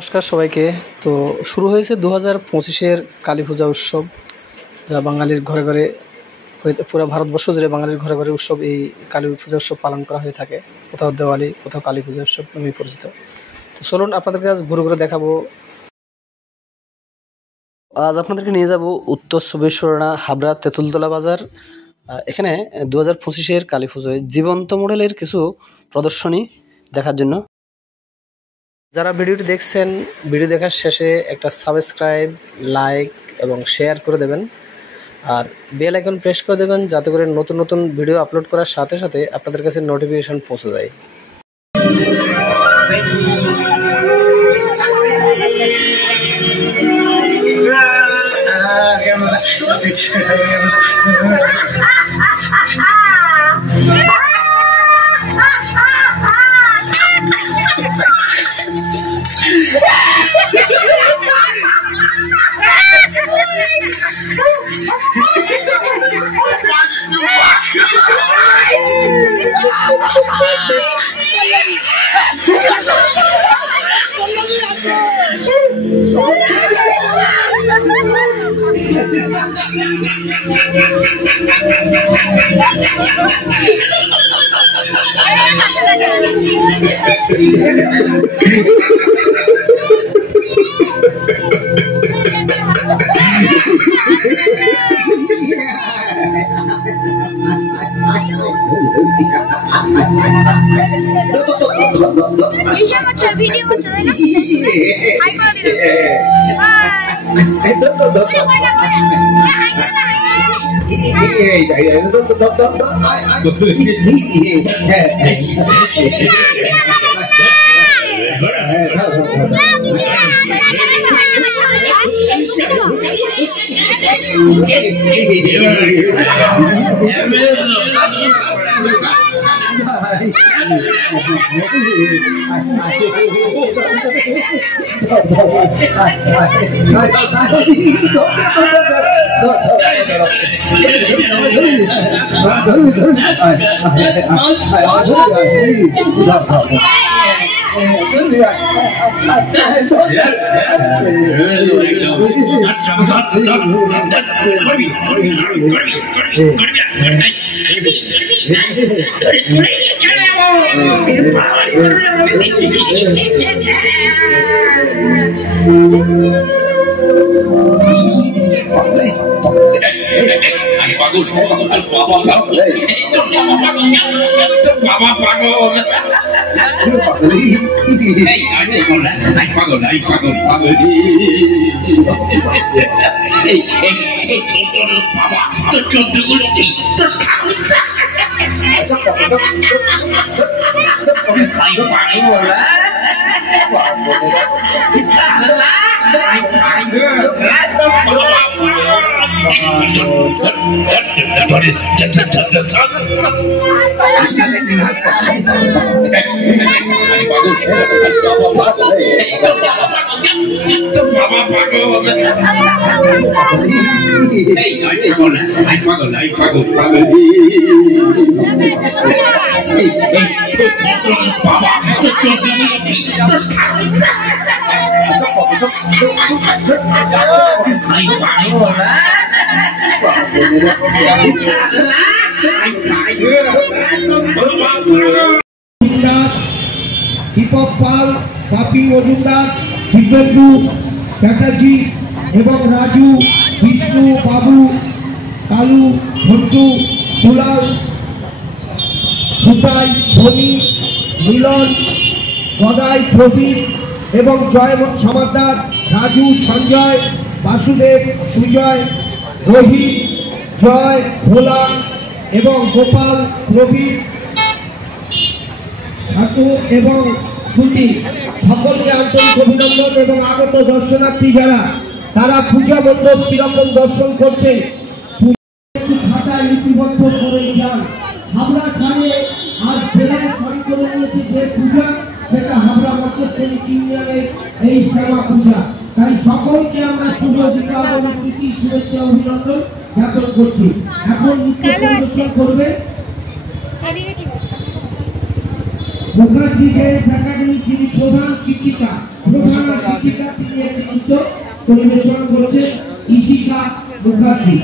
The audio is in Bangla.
নমস্কার সবাইকে। তো শুরু হয়েছে 2025-এর কালী পূজা উৎসব, যা বাঙালির ঘরে ঘরে পুরো ভারতবর্ষ জুড়ে বাঙালির ঘরে ঘরে উৎসব। এই কালী পূজা উৎসব পালন করা হয়ে থাকে, কোথাও দেওয়ালি, কোথাও কালী পূজা উৎসব নামে পরিচিত। তো চলুন আপনাদেরকে আজ ঘুরে ঘুরে দেখাবো। আজ আপনাদেরকে নিয়ে যাব উত্তর 24 হাবড়া তেঁতুলতলা বাজার। এখানে 2025-এর কালী পুজোয় জীবন্ত মডেলের কিছু প্রদর্শনী দেখার জন্য। যারা ভিডিওটি দেখছেন, ভিডিও দেখার শেষে একটা সাবস্ক্রাইব, লাইক এবং শেয়ার করে দেবেন, আর বেল আইকন প্রেস করে দেবেন, যাতে করে নতুন নতুন ভিডিও আপলোড করার সাথে সাথে আপনাদের কাছে নোটিফিকেশন পৌঁছে যায়। ভিডিও করতে হয় না, হাই করে দিলাম। দীপক পাল, বাপি মজুমদার, দিব্যেন্দু চ্যাটার্জি এবং রাজু, বিষ্ণু, বাবু, কালু, ঝন্টু, দুলাল, সুতাই, ধনী, মিলন, গদাই, প্রদীপ এবং জয় সমাদার, রাজু, সঞ্জয়, বাসুদেব, সুজয়, রোহিত, জয়, ভোলা এবং গোপাল, প্রবীর, ঠাকুর এবং শ্রুতি, সকলকে আন্তরিক অভিনন্দন। এবং আগত দর্শনার্থী যারা, তারা পূজা মণ্ডপ কিরকম দর্শন করছে একটু খাতায় লিপিবদ্ধ করে যান। হাবড়া খানে আজ জেলায় সই করে নিয়েছে যে পূজা, সেটা হাবড়া মন্ত্রী ইউনিয়নের এই শ্যামা পূজা। তাই সকলকে আমরা শুভ দীপাবলি প্রীতি শুভেচ্ছা অভিনন্দন জ্ঞাপন করছি। এখন নৃত্য পরিবেশন করবে মুখার্জি একাডেমি যিনি প্রধান শিক্ষিকা, শিক্ষিকা তিনি একটি নৃত্য পরিবেশন করছেন ইশিকা মুখার্জি।